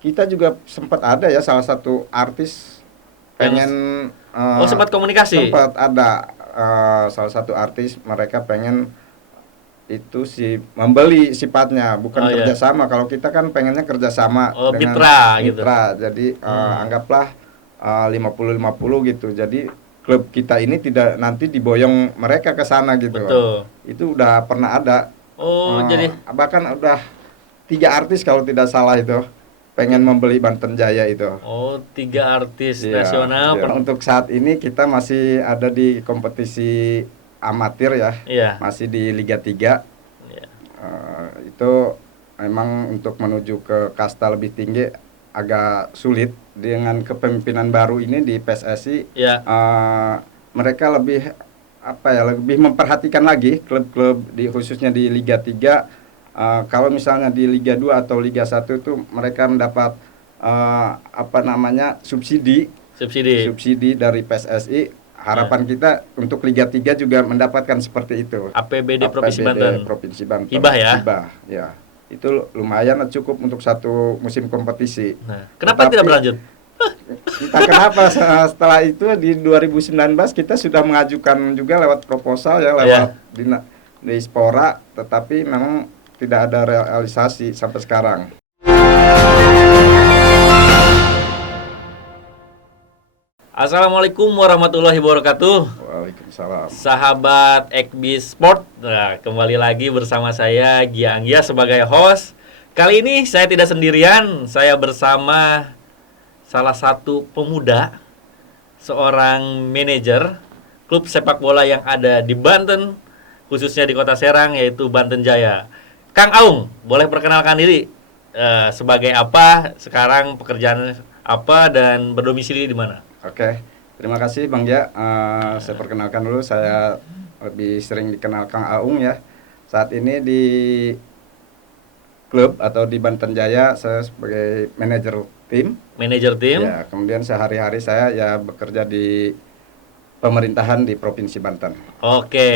kita juga sempat ada ya salah satu artis pengen sempat komunikasi. sempat ada salah satu artis mereka pengen itu membeli sifatnya bukan Iya. kerjasama. Kalau kita kan pengennya kerjasama dengan Mitra gitu. mitra. Jadi anggaplah 50-50 gitu. Jadi klub kita ini tidak nanti diboyong mereka ke sana gitu. Betul. Itu udah pernah ada. Jadi Bahkan udah 3 artis kalau tidak salah itu pengen membeli Banten Jaya itu. 3 artis Iya, nasional. iya. Untuk saat ini kita masih ada di kompetisi amatir ya. Iya. Masih di Liga 3. Iya. Itu memang untuk menuju ke kasta lebih tinggi agak sulit. Dengan kepemimpinan baru ini di PSSI. Iya. Mereka lebih lebih memperhatikan lagi klub-klub khususnya di Liga 3. Kalau misalnya di Liga 2 atau Liga 1 itu mereka mendapat subsidi dari PSSI. Harapan kita untuk Liga 3 juga mendapatkan seperti itu. APBD Provinsi Banten. Hibah ya? Hibah, ya. Itu lumayan cukup untuk satu musim kompetisi. Nah, kenapa tidak berlanjut? Kita kenapa setelah itu di 2019 kita sudah mengajukan juga lewat proposal ya lewat Dispora, tetapi memang tidak ada realisasi sampai sekarang. Assalamualaikum warahmatullahi wabarakatuh. Waalaikumsalam. Sahabat Ekbis Sport, nah, kembali lagi bersama saya Gia Anggia sebagai host. Kali ini saya tidak sendirian, saya bersama salah satu pemuda, seorang manajer klub sepak bola yang ada di Banten, khususnya di Kota Serang, yaitu Banten Jaya. Kang Aung, boleh perkenalkan diri sebagai apa, sekarang pekerjaan apa, dan berdomisili di mana? Oke, terima kasih Bang Ja. Saya perkenalkan dulu, saya lebih sering dikenal Kang Aung ya. Saat ini di klub atau di Banten Jaya saya sebagai manajer tim. Ya, kemudian sehari-hari saya ya bekerja di pemerintahan di Provinsi Banten. Oke.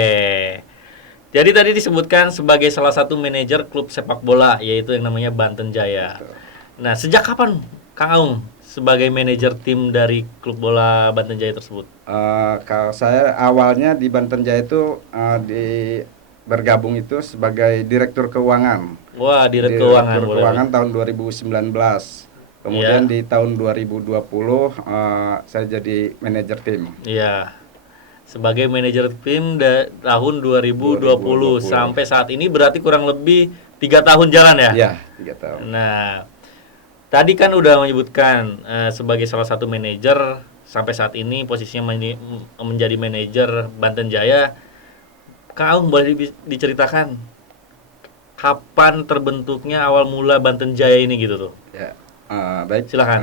Jadi tadi disebutkan sebagai salah satu manajer klub sepak bola, yaitu yang namanya Banten Jaya. Betul. Nah, sejak kapan Kang Aung sebagai manajer tim dari klub bola Banten Jaya tersebut? Kalau saya awalnya di Banten Jaya itu bergabung itu sebagai direktur keuangan. Wah, direktur keuangan tahun 2019. Kemudian di tahun 2020 saya jadi manajer tim. Iya. Sebagai manajer tim tahun 2020 sampai saat ini berarti kurang lebih 3 tahun jalan ya? Iya, 3 tahun. Nah, tadi kan udah menyebutkan sebagai salah satu manajer sampai saat ini posisinya menjadi manajer Banten Jaya. Kang Aung, boleh diceritakan kapan terbentuknya awal mula Banten Jaya ini gitu tuh? Ya, baik. Silakan.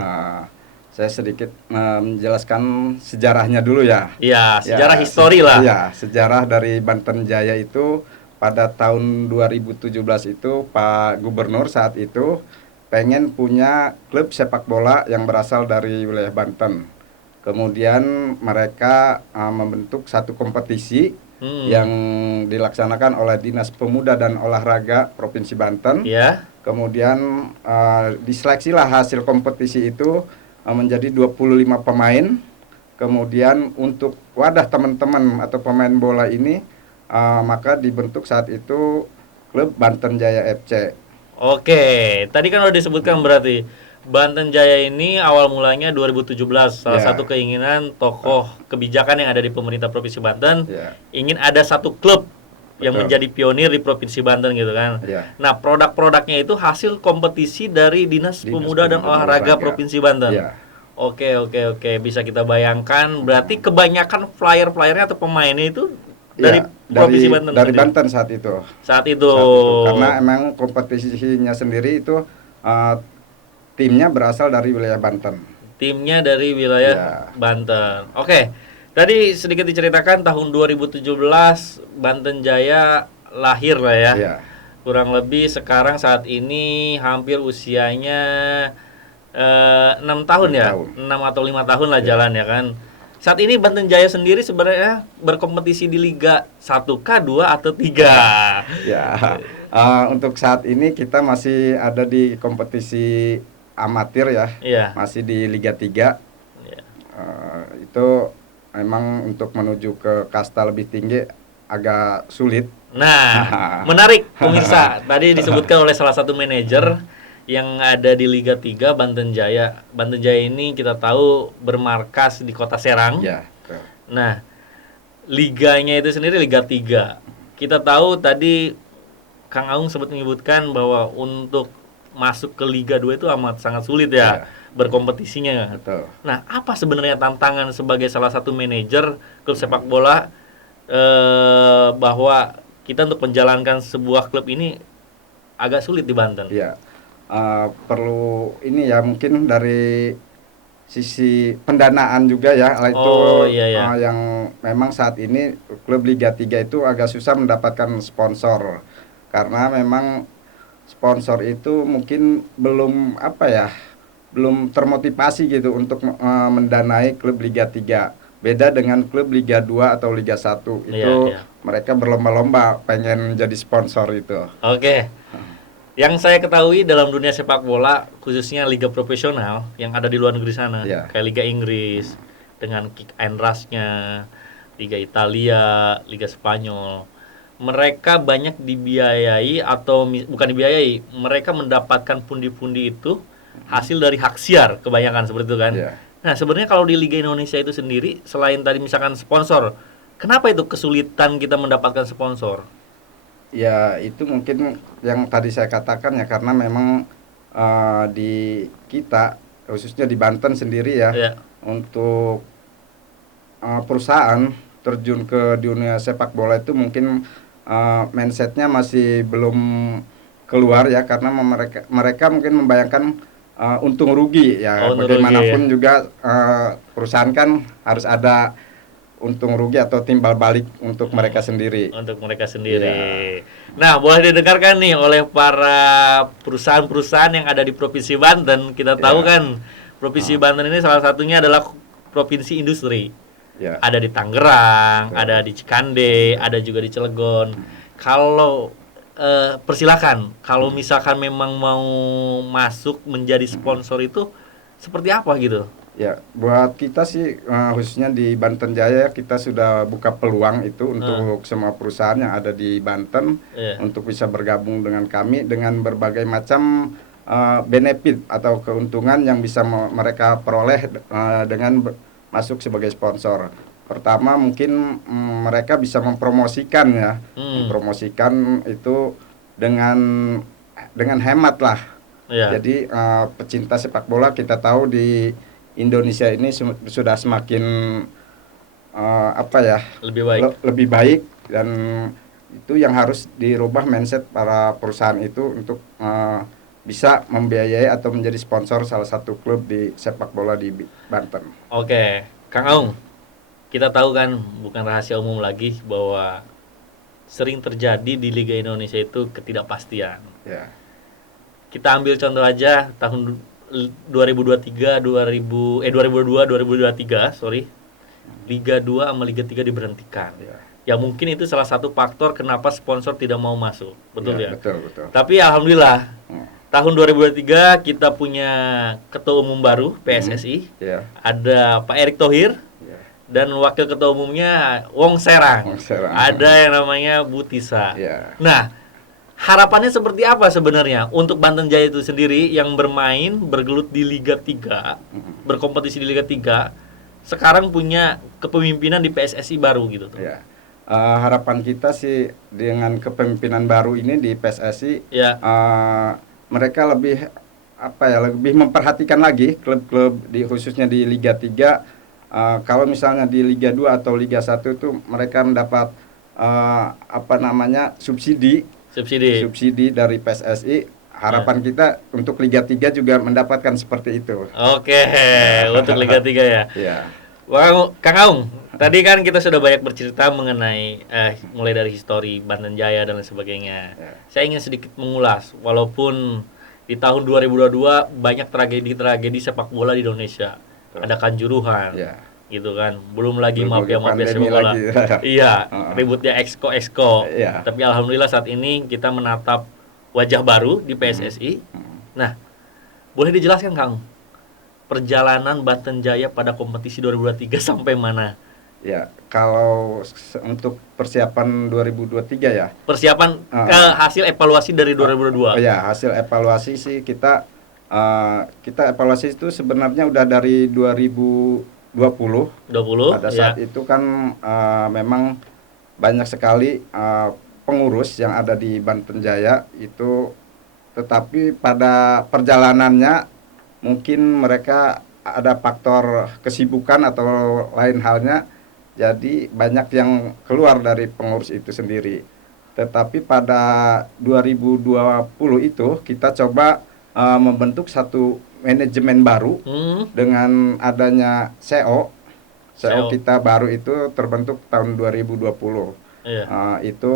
Saya sedikit menjelaskan sejarahnya dulu ya. Iya, sejarah histori lah. Iya, sejarah dari Banten Jaya itu pada tahun 2017 itu Pak Gubernur saat itu pengen punya klub sepak bola yang berasal dari wilayah Banten. Kemudian mereka membentuk satu kompetisi yang dilaksanakan oleh Dinas Pemuda dan Olahraga Provinsi Banten. Yeah. Kemudian diseleksilah hasil kompetisi itu menjadi 25 pemain. Kemudian untuk wadah teman-teman atau pemain bola ini maka dibentuk saat itu klub Banten Jaya FC. Oke, tadi kan udah disebutkan berarti Banten Jaya ini awal mulanya 2017. Salah satu keinginan tokoh kebijakan yang ada di pemerintah Provinsi Banten ingin ada satu klub yang menjadi pionir di Provinsi Banten gitu kan. Nah, produk-produknya itu hasil kompetisi dari Dinas Pemuda dan Olahraga Provinsi Banten. Oke, bisa kita bayangkan berarti kebanyakan flyer-flyernya atau pemainnya itu dari Provinsi Banten. Dari Banten saat itu. Karena emang kompetisinya sendiri itu timnya berasal dari wilayah Banten. Timnya dari wilayah Banten. Oke. Tadi sedikit diceritakan tahun 2017 Banten Jaya lahir lah ya. Kurang lebih sekarang saat ini hampir usianya 6 tahun ya. 6 atau 5 tahun lah jalan ya kan. Saat ini Banten Jaya sendiri sebenarnya berkompetisi di Liga 1K, 2 atau 3? Untuk saat ini kita masih ada di kompetisi amatir ya, Iya. masih di Liga 3. Iya. Itu memang untuk menuju ke kasta lebih tinggi agak sulit. Nah, menarik pemirsa. Tadi disebutkan oleh salah satu manajer yang ada di Liga 3 Banten Jaya. Banten Jaya ini kita tahu bermarkas di Kota Serang. Ya, betul. Nah, liganya itu sendiri Liga 3. Kita tahu tadi Kang Aung sempat menyebutkan bahwa untuk masuk ke Liga 2 itu amat sangat sulit ya, berkompetisinya. Betul. Nah, apa sebenarnya tantangan sebagai salah satu manajer klub sepak bola bahwa kita untuk menjalankan sebuah klub ini agak sulit di Banten? Iya. Perlu ini ya, mungkin dari sisi pendanaan juga ya, itu iya. yang memang saat ini klub Liga 3 itu agak susah mendapatkan sponsor, karena memang sponsor itu mungkin belum belum termotivasi gitu untuk mendanai klub Liga 3. Beda dengan klub Liga 2 atau Liga 1 itu mereka berlomba-lomba pengen jadi sponsor itu. Oke. Yang saya ketahui dalam dunia sepak bola, khususnya liga profesional yang ada di luar negeri sana, kayak Liga Inggris dengan kick and rush-nya, Liga Italia, Liga Spanyol, mereka banyak dibiayai atau bukan dibiayai, mereka mendapatkan pundi-pundi itu hasil dari hak siar, kebanyakan seperti itu kan. Nah, sebenarnya kalau di Liga Indonesia itu sendiri, selain tadi misalkan sponsor, kenapa itu kesulitan kita mendapatkan sponsor? Ya, itu mungkin yang tadi saya katakan ya, karena memang di kita, khususnya di Banten sendiri ya, untuk perusahaan terjun ke dunia sepak bola itu mungkin mindsetnya masih belum keluar ya, karena mereka mungkin membayangkan untung rugi ya. Bagaimanapun juga perusahaan kan harus ada untung rugi atau timbal balik untuk mereka sendiri. Untuk mereka sendiri. Nah, boleh didengarkan nih oleh para perusahaan-perusahaan yang ada di Provinsi Banten. Kita tahu kan Provinsi Banten ini salah satunya adalah provinsi industri. Ada di Tangerang, ada di Cikande, ada juga di Cilegon. Kalau persilakan, kalau misalkan memang mau masuk menjadi sponsor itu seperti apa gitu? Ya, buat kita sih khususnya di Banten Jaya, kita sudah buka peluang itu untuk semua perusahaan yang ada di Banten untuk bisa bergabung dengan kami dengan berbagai macam benefit atau keuntungan yang bisa mereka peroleh dengan masuk sebagai sponsor. Pertama mungkin mereka bisa mempromosikan ya, mempromosikan itu dengan hemat lah. Jadi pecinta sepak bola kita tahu di Indonesia ini sudah semakin lebih baik, dan itu yang harus dirubah mindset para perusahaan itu untuk bisa membiayai atau menjadi sponsor salah satu klub di sepak bola di Banten. Oke, Kang Aung, kita tahu kan bukan rahasia umum lagi bahwa sering terjadi di Liga Indonesia itu ketidakpastian. Kita ambil contoh aja tahun 2022 sorry, Liga 2 sama Liga 3 diberhentikan. Ya mungkin itu salah satu faktor kenapa sponsor tidak mau masuk, betul ya? Betul. Tapi alhamdulillah tahun 2023 kita punya ketua umum baru PSSI, ada Pak Erick Thohir, dan wakil ketua umumnya Wong Serang. Ada yang namanya Bu Tisa. Nah, harapannya seperti apa sebenarnya untuk Banten Jaya itu sendiri yang bergelut di Liga 3, berkompetisi di Liga 3, sekarang punya kepemimpinan di PSSI baru gitu tuh. Harapan kita sih dengan kepemimpinan baru ini di PSSI, mereka lebih lebih memperhatikan lagi klub-klub khususnya di Liga 3. Kalau misalnya di Liga 2 atau Liga 1 itu mereka mendapat subsidi dari PSSI. Harapan kita untuk Liga 3 juga mendapatkan seperti itu. Oke, untuk Liga 3 ya. Wah, Kang Aung, tadi kan kita sudah banyak bercerita mengenai mulai dari histori Banten Jaya dan lain sebagainya. Saya ingin sedikit mengulas, walaupun di tahun 2022 banyak tragedi-tragedi sepak bola di Indonesia. Ada Kanjuruhan, gitu kan. Belum lagi mafia-mafia sepak bola. Ributnya exco. Tapi alhamdulillah saat ini kita menatap wajah baru di PSSI. Nah, Boleh dijelaskan Kang, perjalanan Banten Jaya pada kompetisi 2023 sampai mana? Ya, kalau untuk persiapan 2023 ya. Persiapan ke hasil evaluasi dari 2022. Oh ya, hasil evaluasi sih kita evaluasi itu sebenarnya udah dari 2020. 20 Pada ya. saat itu kan memang banyak sekali pengurus yang ada di Banten Jaya itu, tetapi pada perjalanannya mungkin mereka ada faktor kesibukan atau lain halnya, jadi banyak yang keluar dari pengurus itu sendiri. Tetapi pada 2020 itu kita coba membentuk satu manajemen baru dengan adanya CEO. CEO kita baru itu terbentuk tahun 2020. Itu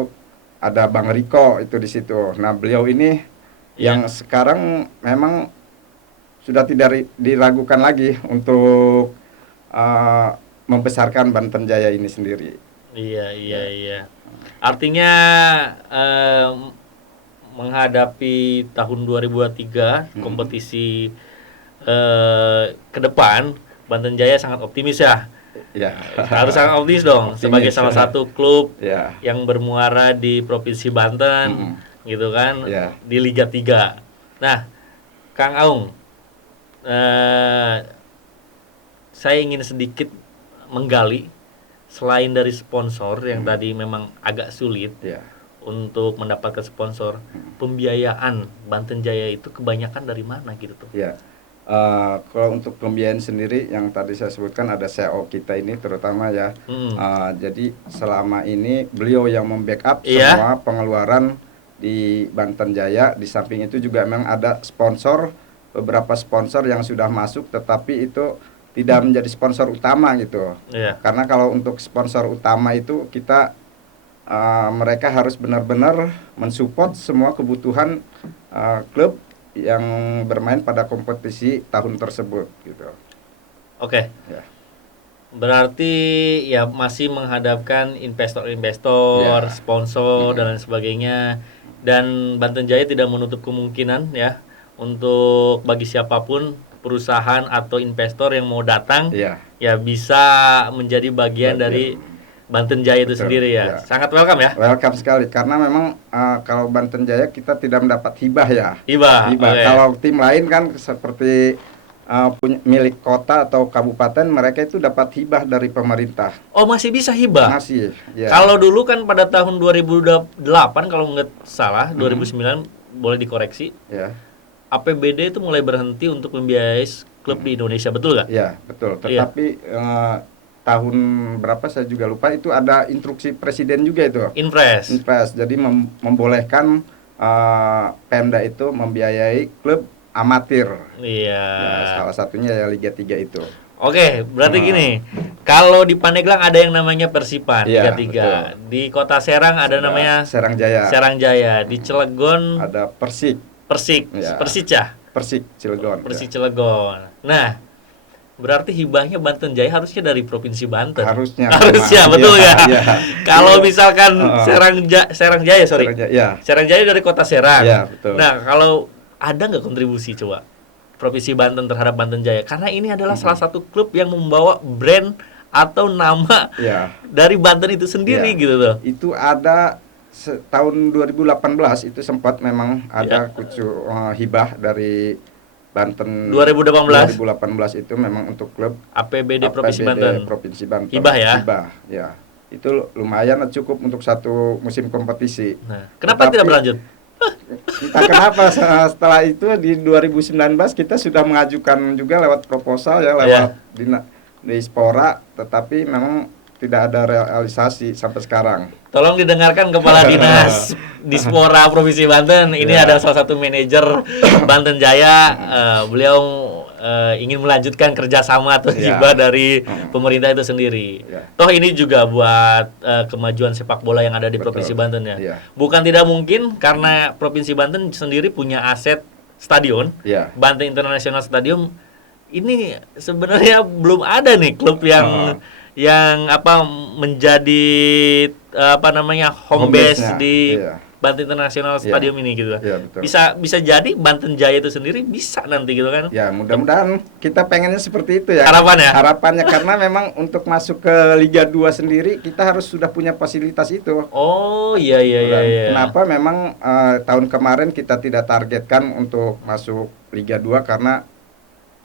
ada Bang Riko itu di situ. Nah, beliau ini yang sekarang memang sudah tidak diragukan lagi untuk membesarkan Banten Jaya ini sendiri. Iya. Artinya menghadapi tahun 2023 kompetisi ke depan, Banten Jaya sangat optimis ya. Ya, harus sangat optimis dong, sebagai salah satu klub yang bermuara di Provinsi Banten, gitu kan, di Liga 3. Nah, Kang Aung, saya ingin sedikit menggali, selain dari sponsor yang tadi memang agak sulit untuk mendapatkan sponsor, pembiayaan Banten Jaya itu kebanyakan dari mana gitu tuh? Ya. Kalau untuk pembiayaan sendiri yang tadi saya sebutkan ada CEO kita ini terutama ya. Jadi selama ini beliau yang membackup semua pengeluaran di Banten Jaya. Di samping itu juga memang ada beberapa sponsor yang sudah masuk, tetapi itu tidak menjadi sponsor utama gitu. Karena kalau untuk sponsor utama itu kita mereka harus benar-benar mensupport semua kebutuhan klub yang bermain pada kompetisi tahun tersebut gitu. Oke. Berarti ya masih menghadapkan investor-investor, sponsor dan lain sebagainya. Dan Banten Jaya tidak menutup kemungkinan ya untuk bagi siapapun perusahaan atau investor yang mau datang ya bisa menjadi bagian dari Banten Jaya itu sendiri ya. Sangat welcome ya. Welcome sekali karena memang kalau Banten Jaya kita tidak mendapat hibah ya. Hibah. Kalau tim lain kan seperti punya milik kota atau kabupaten, mereka itu dapat hibah dari pemerintah. Oh, masih bisa hibah? Masih. Ya. Kalau dulu kan pada tahun 2008 kalau nggak salah, 2009 boleh dikoreksi. APBD itu mulai berhenti untuk membiayai klub di Indonesia, betul nggak? Iya, betul. Tetapi tahun berapa saya juga lupa, itu ada instruksi presiden juga itu. Inpres. Jadi membolehkan Pemda itu membiayai klub amatir. Salah satunya ya Liga 3 itu. Oke, berarti gini. Kalau di Pandeglang ada yang namanya Persipan Liga 3. Betul. Di Kota Serang ada namanya Serang Jaya. Di Cilegon ada Persik Cilegon. Cilegon. Nah, berarti hibahnya Banten Jaya harusnya dari Provinsi Banten. Harusnya betul ya. Kalau misalkan Serang Jaya dari Kota Serang. Betul. Nah, kalau ada nggak kontribusi coba Provinsi Banten terhadap Banten Jaya? Karena ini adalah salah satu klub yang membawa brand atau nama dari Banten itu sendiri gitu loh. Itu ada tahun 2018 itu sempat memang ada hibah dari Banten. 2018 itu memang untuk klub APBD Provinsi Banten. Hibah ya. Itu lumayan cukup untuk satu musim kompetisi. Nah, kenapa tidak berlanjut? Kenapa setelah itu di 2019 kita sudah mengajukan juga lewat proposal lewat Dispora, tetapi memang tidak ada realisasi sampai sekarang. Tolong didengarkan Kepala Dinas Dispora Provinsi Banten. Ini ada salah satu manajer Banten Jaya. Beliau ingin melanjutkan kerjasama atau hibah dari pemerintah itu sendiri. Toh ini juga buat kemajuan sepak bola yang ada di Provinsi Banten ya. Bukan tidak mungkin karena Provinsi Banten sendiri punya aset stadion, Banten International Stadium. Ini sebenarnya belum ada nih klub yang menjadi home base di Banten International Stadium ini gitu. Iya, betul. Bisa jadi Banten Jaya itu sendiri bisa nanti gitu kan. Ya, mudah-mudahan kita pengennya seperti itu ya. Harapannya karena memang untuk masuk ke Liga 2 sendiri kita harus sudah punya fasilitas itu. Oh, iya. Kenapa memang tahun kemarin kita tidak targetkan untuk masuk Liga 2 karena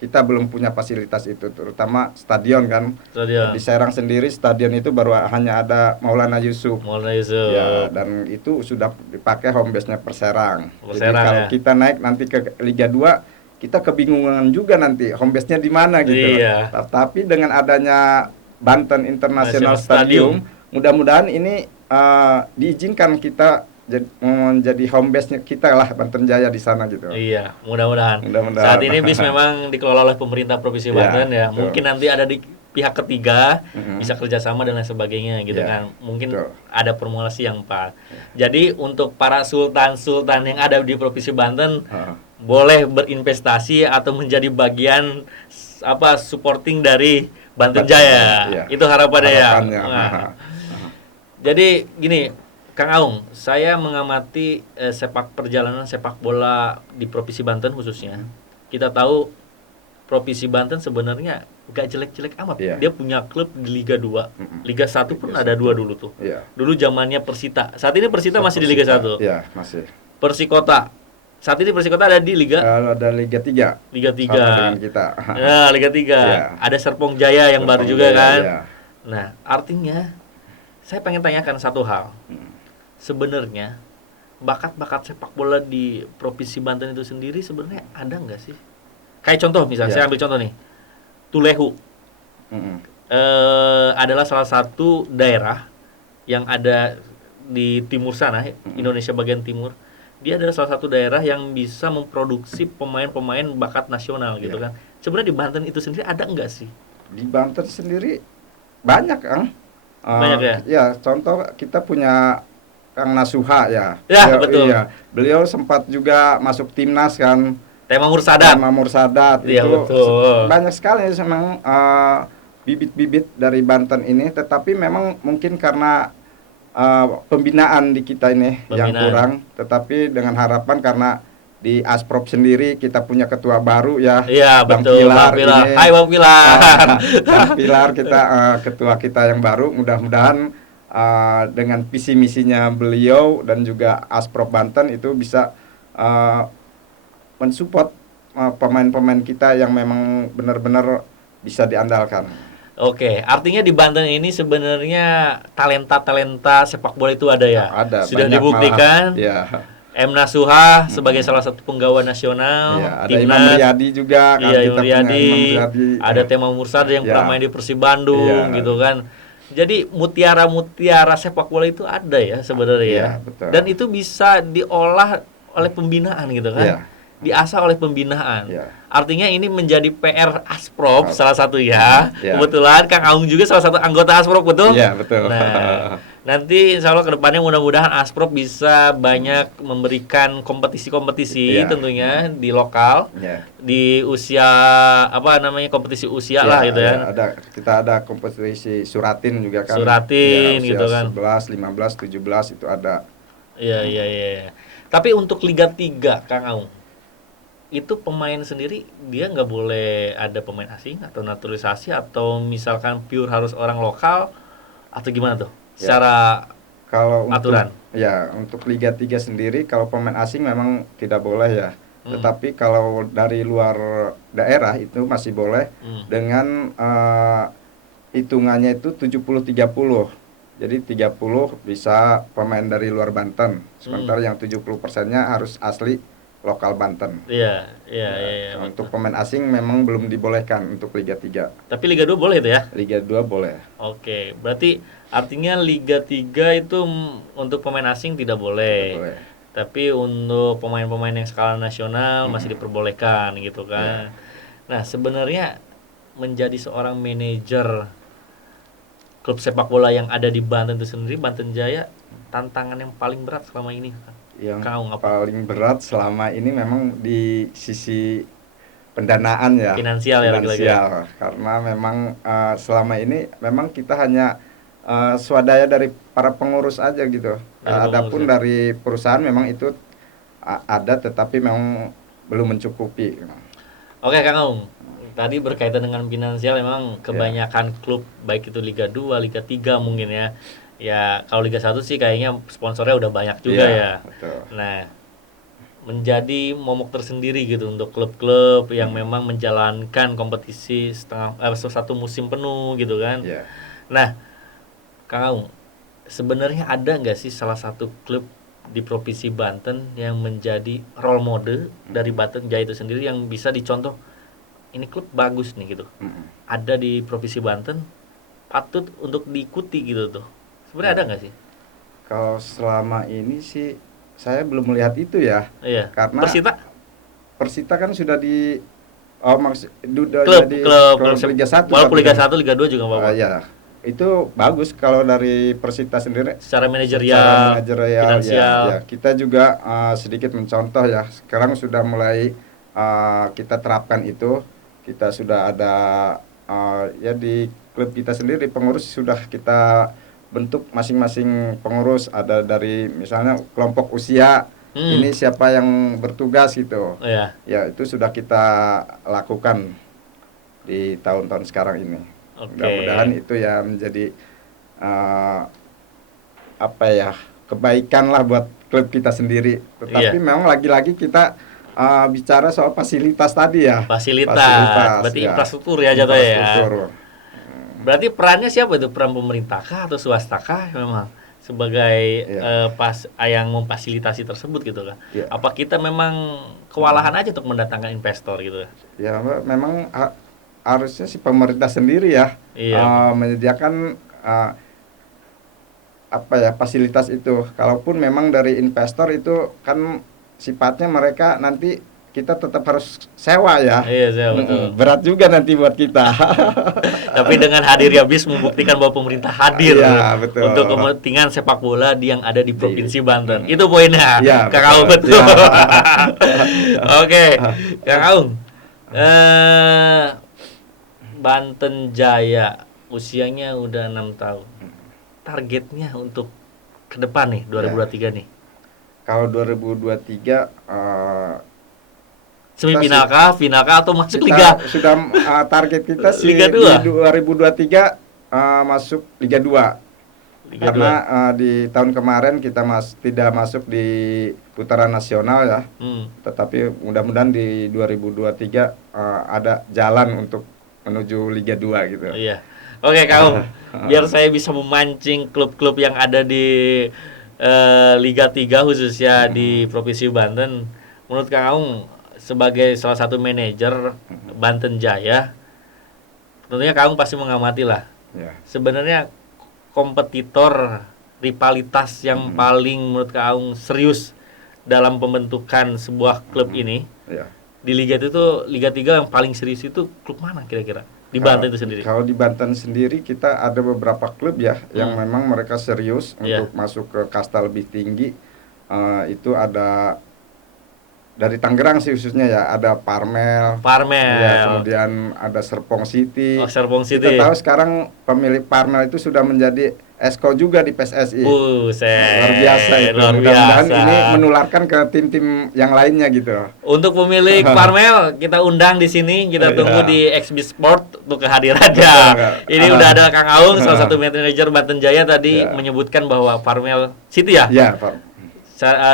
kita belum punya fasilitas itu, terutama stadion kan. Di Serang sendiri stadion itu baru hanya ada Maulana Yusuf. Ya, dan itu sudah dipakai home base-nya Perserang. Jadi kalau kita naik nanti ke Liga 2, kita kebingungan juga nanti home base-nya di mana gitu. Iya. Tapi dengan adanya Banten International Stadium, mudah-mudahan ini diizinkan kita menjadi home base-nya kita lah, Banten Jaya di sana gitu. Iya, mudah-mudahan. Saat ini bis memang dikelola oleh pemerintah Provinsi Banten ya. Mungkin nanti ada di pihak ketiga bisa kerjasama dan lain sebagainya gitu kan. Mungkin ada formulasi yang pas. Jadi untuk para sultan-sultan yang ada di Provinsi Banten boleh berinvestasi atau menjadi bagian supporting dari Banten Jaya. Itu harapannya ya. Jadi gini, Kang Aung, saya mengamati perjalanan sepak bola di Provinsi Banten khususnya. Kita tahu Provinsi Banten sebenarnya gak jelek-jelek amat. Dia punya klub di Liga 2. Liga 1 pun ada 2 dulu tuh. Dulu zamannya Persita. Saat ini Persita masih di Liga 1. Iya, masih. Persikota. Saat ini Persikota ada di Liga? Ada Liga 3. Liga 3. Sama dengan kita. Nah, Liga 3. Ada Serpong Jaya yang baru juga kan. Nah, artinya saya pengen tanyakan satu hal. Sebenarnya bakat-bakat sepak bola di Provinsi Banten itu sendiri sebenarnya ada nggak sih? Kayak contoh misalnya, saya ambil contoh nih, Tulehu adalah salah satu daerah yang ada di timur sana, Indonesia bagian timur. Dia adalah salah satu daerah yang bisa memproduksi pemain-pemain bakat nasional gitu kan. Sebenarnya di Banten itu sendiri ada nggak sih? Di Banten sendiri banyak, Kang. Banyak ya? Ya, contoh kita punya Kang Nasuha ya. Betul. Iya, beliau sempat juga masuk timnas kan. Tema Mursadat. Iya, itu betul. Banyak sekali memang bibit-bibit dari Banten ini, tetapi memang mungkin karena pembinaan di kita ini yang kurang. Tetapi dengan harapan karena di Asprop sendiri kita punya ketua baru ya. Iya, betul. Bang Pilar. Hai Bang Pilar. Bang Pilar kita ketua kita yang baru, mudah-mudahan dengan visi misinya beliau dan juga Asprop Banten itu bisa mensupport pemain-pemain kita yang memang benar-benar bisa diandalkan. Oke, artinya di Banten ini sebenarnya talenta-talenta sepak bola itu ada ya? Ada. Sudah dibuktikan. M. Nasuha sebagai salah satu penggawa nasional. Ada Imam Riyadi juga. Imam Riyadi. Ada Tema Mursadat yang pernah main di Persib Bandung gitu kan. Jadi mutiara-mutiara sepak bola itu ada ya sebenarnya. Betul. Dan itu bisa diolah oleh pembinaan gitu kan. Diasah oleh pembinaan. Artinya ini menjadi PR Asprop salah satu ya. Kebetulan Kang Aung juga salah satu anggota Asprop, betul? Iya, betul. Nah, nanti insya Allah kedepannya mudah-mudahan Asprop bisa banyak memberikan kompetisi-kompetisi tentunya di lokal, di usia kompetisi usia lah gitu ya. Kita ada kompetisi Suratin juga kan. Suratin gitu kan. 11, 15, 17 itu ada. Iya. Tapi untuk Liga 3 Kang Aung, itu pemain sendiri dia nggak boleh ada pemain asing atau naturalisasi atau misalkan pure harus orang lokal atau gimana tuh secara kalau aturan? Untuk Liga 3 sendiri kalau pemain asing memang tidak boleh ya. Tetapi kalau dari luar daerah itu masih boleh dengan hitungannya itu 70-30. Jadi 30 bisa pemain dari luar Banten. Sementara yang 70%-nya harus asli lokal Banten. Iya. Untuk pemain asing memang belum dibolehkan untuk Liga 3. Tapi Liga 2 boleh itu ya? Liga 2 boleh. Oke, berarti artinya Liga 3 itu untuk pemain asing tidak boleh. Tidak boleh. Tapi untuk pemain-pemain yang skala nasional masih diperbolehkan gitu kan. Nah, sebenarnya menjadi seorang manajer klub sepak bola yang ada di Banten itu sendiri, Banten Jaya, tantangan yang paling berat selama ini yang paling berat selama ini memang di sisi pendanaan ya, finansial. Karena memang selama ini memang kita hanya swadaya dari para pengurus aja gitu. Adapun ya. dari perusahaan memang itu ada, tetapi memang belum mencukupi. Oke Kang Aung, tadi berkaitan dengan finansial memang kebanyakan klub baik itu Liga 2, Liga 3 mungkin ya. Ya kalau Liga 1 sih kayaknya sponsornya udah banyak juga ya. Betul. Nah, menjadi momok tersendiri gitu untuk klub-klub yang memang menjalankan kompetisi satu musim penuh gitu kan. Nah, Kang Aung, sebenarnya ada nggak sih salah satu klub di Provinsi Banten yang menjadi role model dari Banten Jaya itu sendiri yang bisa dicontoh, ini klub bagus nih gitu, ada di Provinsi Banten, patut untuk diikuti gitu tuh. Sebenarnya ada nggak sih? Kalau selama ini sih saya belum melihat itu ya. Iya. Karena Persita kan sudah di klub Liga 1. Walaupun Liga 1, Liga 2 juga apa-apa. Ya. Itu bagus kalau dari Persita sendiri. Secara manajerial, finansial. Ya, kita juga sedikit mencontoh ya. Sekarang sudah mulai kita terapkan itu. Kita sudah ada ya di klub kita sendiri, pengurus sudah kita bentuk masing-masing pengurus, ada dari misalnya kelompok usia. Ini siapa yang bertugas gitu. Ya, itu sudah kita lakukan di tahun-tahun sekarang ini. Mudah-mudahan itu ya menjadi kebaikan lah buat klub kita sendiri. Tetapi memang lagi-lagi kita bicara soal fasilitas tadi ya. Fasilitas. Berarti infrastruktur ya jatuhnya ya. Berarti perannya siapa itu? Peran pemerintah kah atau swasta kah memang sebagai yang memfasilitasi tersebut gitu kan? Apa kita memang kewalahan aja untuk mendatangkan investor gitu? Ya memang harusnya si pemerintah sendiri ya menyediakan fasilitas itu. Kalaupun memang dari investor itu kan sifatnya mereka nanti kita tetap harus sewa ya. Iya, sewa, betul. Berat juga nanti buat kita. Tapi dengan hadirnya BIS membuktikan bahwa pemerintah hadir untuk kepentingan sepak bola yang ada di Provinsi Banten. Itu poinnya. Kang Aung, betul. Oke, Kang Aung. Banten Jaya usianya udah 6 tahun. Targetnya untuk ke depan nih 2023 nih. Kalau 2023 semifinal kah, final kah atau masuk liga? Sudah target kita sih Liga 2. Di 2023 masuk Liga 2. Karena di tahun kemarin kita tidak masuk di putaran nasional ya. Tetapi mudah-mudahan di 2023 ada jalan untuk menuju Liga 2 gitu. Iya. Oke, Kang, biar saya bisa memancing klub-klub yang ada di Liga 3 khususnya di Provinsi Banten. Menurut Kang Aung sebagai salah satu manajer Banten Jaya, tentunya Kang Aung pasti mengamati lah. Sebenarnya kompetitor rivalitas yang paling menurut Kang Aung serius dalam pembentukan sebuah klub ini. Di Liga itu tuh Liga 3 yang paling serius itu klub mana kira-kira? Di Banten itu sendiri. Kalau di Banten sendiri kita ada beberapa klub ya yang memang mereka serius untuk masuk ke kasta lebih tinggi. Itu ada dari Tangerang sih khususnya ya, ada Parmel. Ya, kemudian ada Serpong City. Serpong City. Kita tahu sekarang pemilik Parmel itu sudah menjadi Esko juga di PSSI. Luar biasa itu. Mudah-mudahan ini menularkan ke tim-tim yang lainnya gitu. Untuk pemilik Parmel kita undang di sini, kita tunggu di XB Sport untuk kehadirannya. Ini udah ada Kang Aung, salah satu manajer Banten Jaya tadi menyebutkan bahwa Parmel City ya. Iya,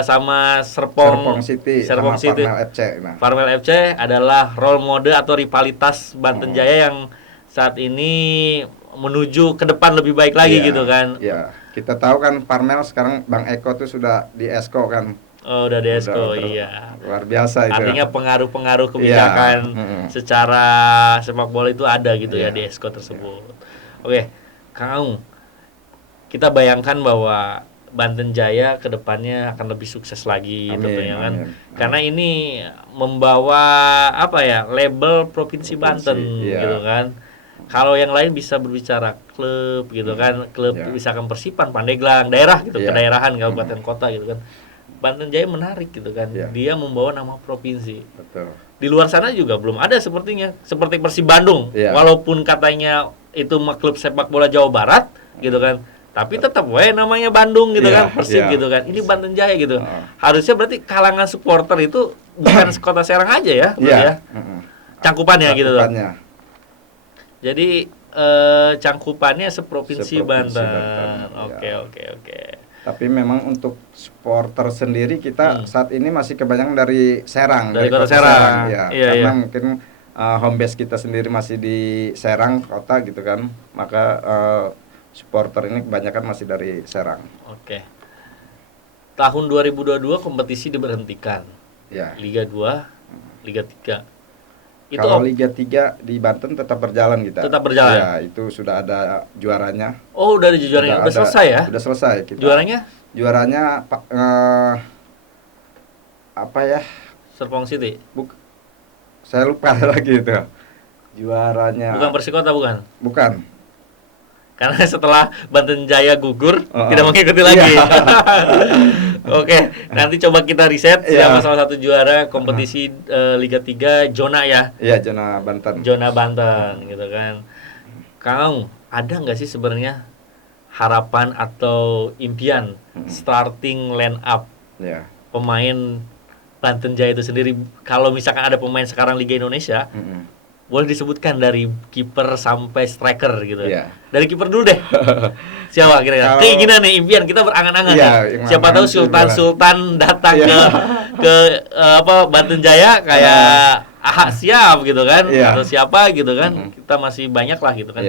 sama Serpong City, Parmel FC. Parmel FC adalah role model atau rivalitas Banten Jaya yang saat ini menuju ke depan lebih baik lagi gitu kan. Iya. Kita tahu kan Parmel sekarang Bang Eko tuh sudah di Esko kan. Oh, udah di Esko, iya. Luar biasa itu. Artinya pengaruh-pengaruh kebijakan secara sepak bola itu ada gitu ya di Esko tersebut. Oke, Kang Aung, kita bayangkan bahwa Banten Jaya ke depannya akan lebih sukses lagi tentunya kan. Karena ini membawa label Provinsi Banten gitu kan. Kalau yang lain bisa berbicara klub gitu kan, klub misalkan Persipan, Pandeglang, daerah gitu, kedaerahan kabupaten kota gitu kan. Banten Jaya menarik gitu kan. Dia membawa nama provinsi. Betul. Di luar sana juga belum ada sepertinya. Seperti Persib Bandung, walaupun katanya itu klub sepak bola Jawa Barat, gitu kan. Tapi tetap namanya Bandung gitu kan, Persib gitu kan. Ini Banten Jaya gitu. Harusnya berarti kalangan supporter itu bukan kota Serang aja ya, ya. Cangkupannya gitu. Jadi cangkupannya seprovinsi Banten. Oke. Tapi memang untuk supporter sendiri kita saat ini masih kebanyakan dari Serang, dari kota Serang. Ya. Karena mungkin home base kita sendiri masih di Serang kota gitu kan. Maka supporter ini kebanyakan masih dari Serang. Oke. Tahun 2022 kompetisi diberhentikan. Ya. Liga 2, Liga 3. Kalau Liga 3 di Banten tetap berjalan kita. Tetap berjalan. Ya, itu sudah ada juaranya. Oh, udah ada juaranya. Udah selesai ya? Udah selesai kita. Juaranya? Juaranya apa ya? Serpong City. Saya lupa lagi itu. Juaranya. Bukan Persikota bukan? Bukan. Karena setelah Banten Jaya gugur, tidak mengikuti lagi. Oke, nanti coba kita riset siapa salah satu juara kompetisi Liga 3 zona ya. Iya, zona Banten. Zona Banten gitu kan. Kang, ada nggak sih sebenarnya harapan atau impian starting line up pemain Banten Jaya itu sendiri? Kalau misalkan ada pemain sekarang Liga Indonesia, boleh disebutkan dari kiper sampai striker gitu. Dari kiper dulu deh. Siapa kira-kira? Keinginan nih, impian kita berangan-angan siapa tahu Sultan datang ke Banten Jaya kayak siap gitu kan, atau siapa gitu kan. Kita masih banyak lah gitu kan.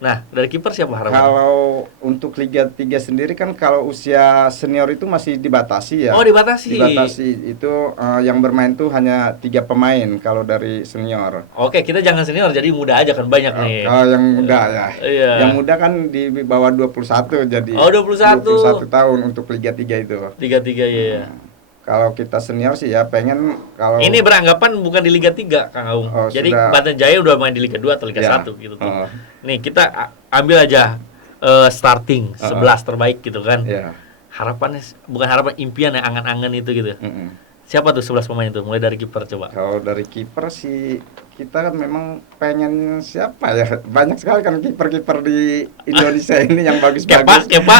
Nah, dari kiper siapa harapan? Kalau untuk Liga 3 sendiri kan kalau usia senior itu masih dibatasi ya. Oh, dibatasi. Dibatasi. Itu yang bermain tuh hanya 3 pemain kalau dari senior. Oke, kita jangan senior, jadi muda aja kan banyak nih. Kalau yang muda ya. Yang muda kan di bawah 21 jadi. Oh, 21 tahun untuk Liga 3 itu. Liga 3 ya. Kalau kita senior sih ya pengen kalau ini beranggapan bukan di Liga 3 Kang Aung. Jadi Banten Jaya udah main di Liga 2 atau Liga 1 gitu tuh. Nih kita ambil aja starting 11 terbaik gitu kan. Harapannya bukan harapan, impian ya, angan-angan itu gitu. Siapa tuh 11 pemain itu? Mulai dari kiper coba. Kalau dari kiper sih kita kan memang pengen siapa ya? Banyak sekali kan kiper-kiper di Indonesia ini yang bagus-bagus. Kepa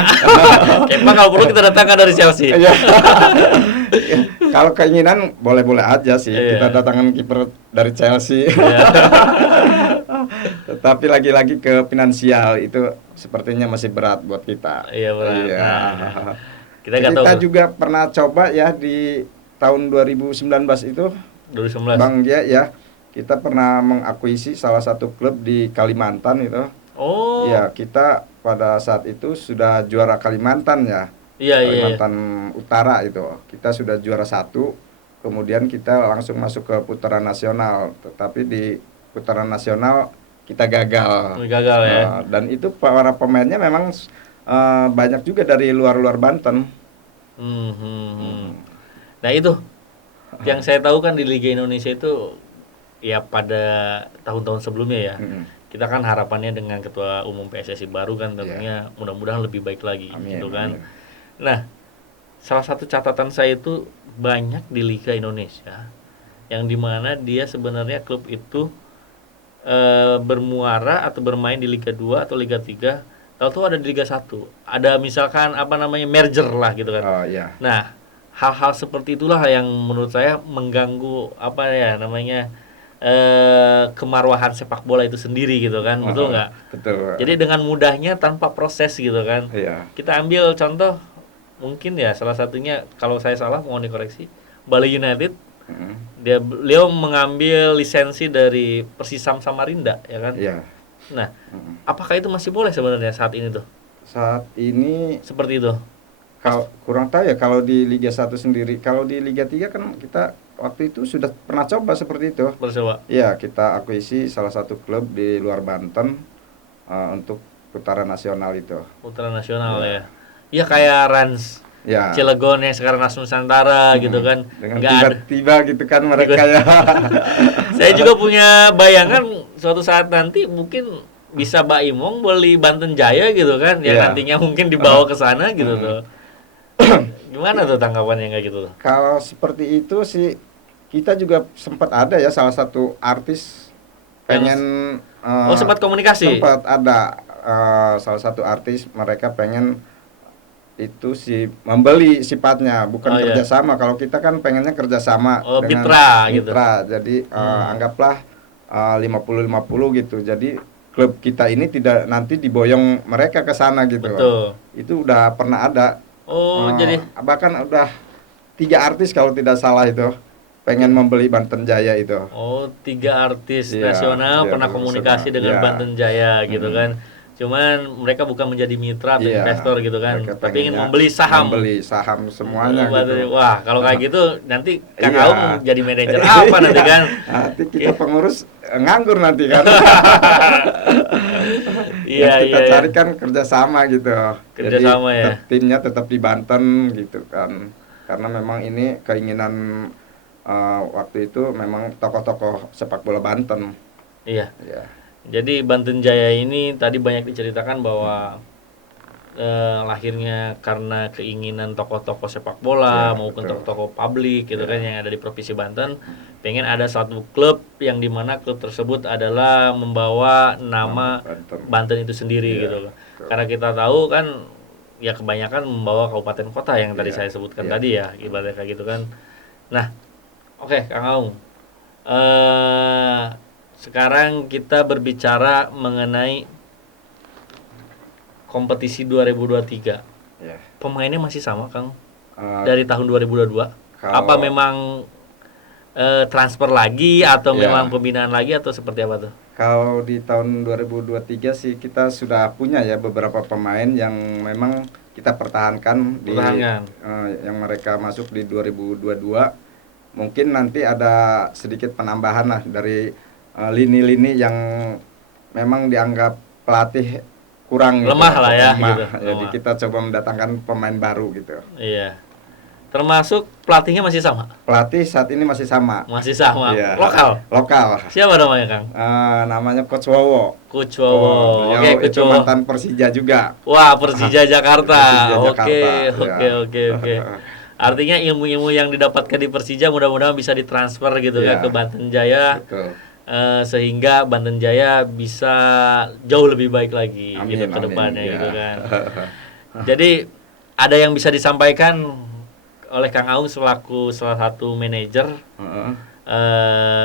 kalau perlu kita datangkan dari Chelsea. Kalau keinginan boleh-boleh aja sih kita datangkan kiper dari Chelsea. Tetapi lagi-lagi ke finansial itu sepertinya masih berat buat kita. Iya berat. Nah, kita juga pernah coba ya di tahun 2019 itu. 2019. Bang ya, kita pernah mengakuisisi salah satu klub di Kalimantan itu. Oh. Ya, kita pada saat itu sudah juara Kalimantan ya. Kalimantan Utara itu. Kita sudah juara 1. Kemudian kita langsung masuk ke putaran nasional. Tetapi di putaran nasional kita gagal. Gagal ya. Dan itu para pemainnya memang banyak juga dari luar-luar Banten. Nah itu yang saya tahu kan di Liga Indonesia itu ya pada tahun-tahun sebelumnya ya. Kita kan harapannya dengan ketua umum PSSI baru kan tentunya mudah-mudahan lebih baik lagi. Gitu kan. Nah, salah satu catatan saya itu banyak di Liga Indonesia yang dimana dia sebenarnya klub itu bermuara atau bermain di Liga 2 atau Liga 3, tahu-tahu ada di Liga 1. Ada misalkan merger lah gitu kan. Nah, hal-hal seperti itulah yang menurut saya mengganggu kemarwahan sepak bola itu sendiri gitu kan. Betul nggak? Betul. Jadi dengan mudahnya tanpa proses gitu kan. Kita ambil contoh mungkin ya salah satunya, kalau saya salah mohon dikoreksi, Bali United. Beliau mengambil lisensi dari Persisam Samarinda ya kan. Nah, apakah itu masih boleh sebenarnya saat ini tuh? Saat ini seperti itu. Kalau kurang tahu ya kalau di Liga 1 sendiri. Kalau di Liga 3 kan kita waktu itu sudah pernah coba seperti itu. Iya, kita akuisisi salah satu klub di luar Banten untuk putaran nasional itu. Putaran nasional ya. Iya kayak Rans. Cilegon yang sekarang Nusantara gitu kan. Dengan tiba-tiba gitu kan mereka ya. Saya juga punya bayangan suatu saat nanti mungkin bisa Mbak Imong beli Banten Jaya gitu kan, yang nantinya mungkin dibawa ke sana gitu tuh. Gimana tuh tanggapannya kayak gitu tuh? Kalau seperti itu sih kita juga sempat ada ya salah satu artis pengen sempat komunikasi. Sempat ada salah satu artis mereka pengen itu membeli sifatnya, bukan kerjasama. Kalau kita kan pengennya kerjasama dengan mitra gitu. Jadi anggaplah 50-50 gitu. Jadi klub kita ini tidak nanti diboyong mereka ke sana gitu. Betul. Itu udah pernah ada. Jadi bahkan udah 3 artis kalau tidak salah itu pengen membeli Banten Jaya itu. 3 artis nasional pernah komunikasi dengan Banten Jaya gitu kan. Cuman mereka bukan menjadi mitra atau investor gitu kan, tapi ingin membeli saham. Membeli saham semuanya gitu. Wah, kalau kayak gitu nanti Kang Aung jadi manajer apa nanti kan? Nanti kita pengurus nganggur nanti kan. Kita cari kan kerjasama gitu. Kerjasama ya. Timnya tetap di Banten gitu kan. Karena memang ini keinginan waktu itu memang tokoh-tokoh sepak bola Banten. Iya. Jadi Banten Jaya ini tadi banyak diceritakan bahwa lahirnya karena keinginan tokoh-tokoh sepak bola maupun tokoh-tokoh publik gitu kan yang ada di Provinsi Banten, pengen ada satu klub yang dimana klub tersebut adalah membawa nama Banten itu sendiri gitu loh. Karena kita tahu kan ya kebanyakan membawa kabupaten kota yang tadi saya sebutkan tadi ya, ibaratnya kayak gitu kan. Nah, oke, Kang Aung. Sekarang kita berbicara mengenai kompetisi 2023. Pemainnya masih sama, Kang? Dari tahun 2022? Apa memang transfer lagi atau memang pembinaan lagi atau seperti apa tuh? Kalau di tahun 2023 sih kita sudah punya ya beberapa pemain yang memang kita pertahankan yang mereka masuk di 2022. Mungkin nanti ada sedikit penambahan lah dari lini-lini yang memang dianggap pelatih kurang lemah gitu, lah ya gitu. Jadi kita coba mendatangkan pemain baru gitu. Iya. Termasuk pelatihnya masih sama? Pelatih saat ini masih sama. Masih sama. Iya. Lokal. Siapa namanya, Kang? Namanya Coach Wowo. Coach Wowo. Oke, itu mantan Persija juga. Wah, Persija Jakarta. Oke. Artinya ilmu-ilmu yang didapatkan di Persija mudah-mudahan bisa ditransfer gitu kan ke Banten Jaya. Betul. Sehingga Banten Jaya bisa jauh lebih baik lagi gitu ke depannya gitu kan. Jadi ada yang bisa disampaikan oleh Kang Aung selaku salah satu manajer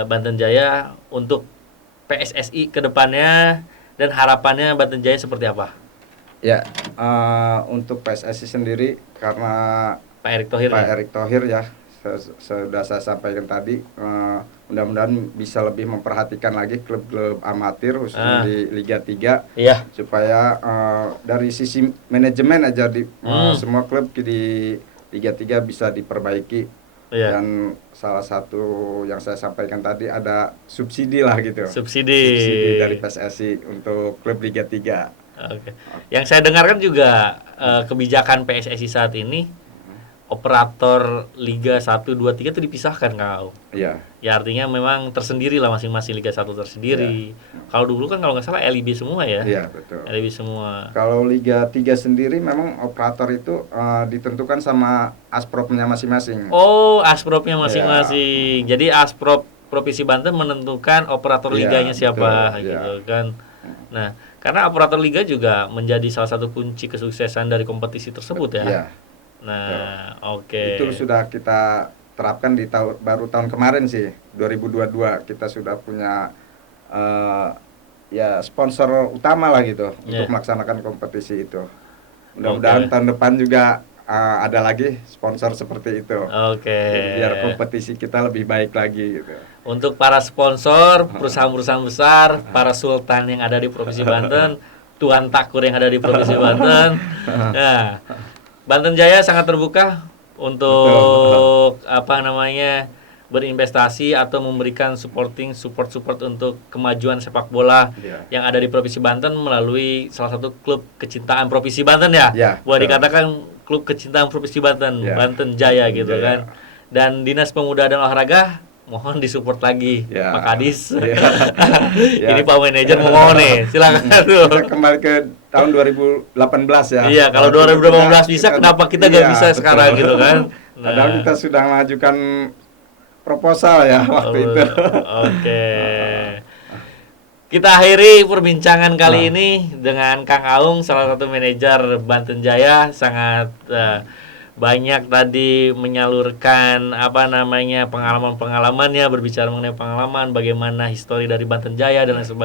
Banten Jaya untuk PSSI ke depannya dan harapannya Banten Jaya seperti apa? Ya, untuk PSSI sendiri karena Pak Erick Thohir ya sudah saya sampaikan tadi, mudah-mudahan bisa lebih memperhatikan lagi klub-klub amatir khususnya di Liga 3 supaya dari sisi manajemen aja di semua klub di Liga 3 bisa diperbaiki. Dan salah satu yang saya sampaikan tadi ada subsidi lah gitu. Subsidi dari PSSI untuk klub Liga 3. Yang saya dengarkan juga kebijakan PSSI saat ini operator Liga 1, 2, 3 itu dipisahkan, Kang. Iya. Ya artinya memang tersendiri lah masing-masing Liga 1 tersendiri. Kalau dulu kan kalau nggak salah LIB semua ya. Iya, betul. LIB semua. Kalau Liga 3 sendiri memang operator itu ditentukan sama Aspropnya masing-masing. Oh, Aspropnya masing-masing. Jadi Asprop Provinsi Banten menentukan operator liganya siapa gitu kan. Nah, karena operator liga juga menjadi salah satu kunci kesuksesan dari kompetisi tersebut ya. Iya. Nah, Itu sudah kita terapkan di baru tahun kemarin sih, 2022 kita sudah punya sponsor utama lah gitu untuk melaksanakan kompetisi itu. Mudah-mudahan tahun depan juga ada lagi sponsor seperti itu. Biar kompetisi kita lebih baik lagi gitu. Untuk para sponsor, perusahaan-perusahaan besar, para sultan yang ada di Provinsi Banten, Tuan Takur yang ada di Provinsi Banten. Nah, Banten Jaya sangat terbuka untuk berinvestasi atau memberikan support untuk kemajuan sepak bola yang ada di Provinsi Banten melalui salah satu klub kecintaan Provinsi Banten ya. Boleh dikatakan klub kecintaan Provinsi Banten, Banten Jaya gitu kan. Dan Dinas Pemuda dan Olahraga mohon disupport lagi Pak Kadis. Ini Pak Manajer mau nih, silakan tuh. Kita kembali ke tahun 2018 ya. Iya, kalau 2018 bisa, kenapa kita nggak bisa sekarang gitu kan? Padahal kita sudah mengajukan proposal ya waktu itu. Kita akhiri perbincangan kali ini dengan Kang Aung, salah satu manajer Banten Jaya, sangat banyak tadi menyalurkan pengalaman-pengalamannya, berbicara mengenai pengalaman, bagaimana histori dari Banten Jaya dan lain sebagainya.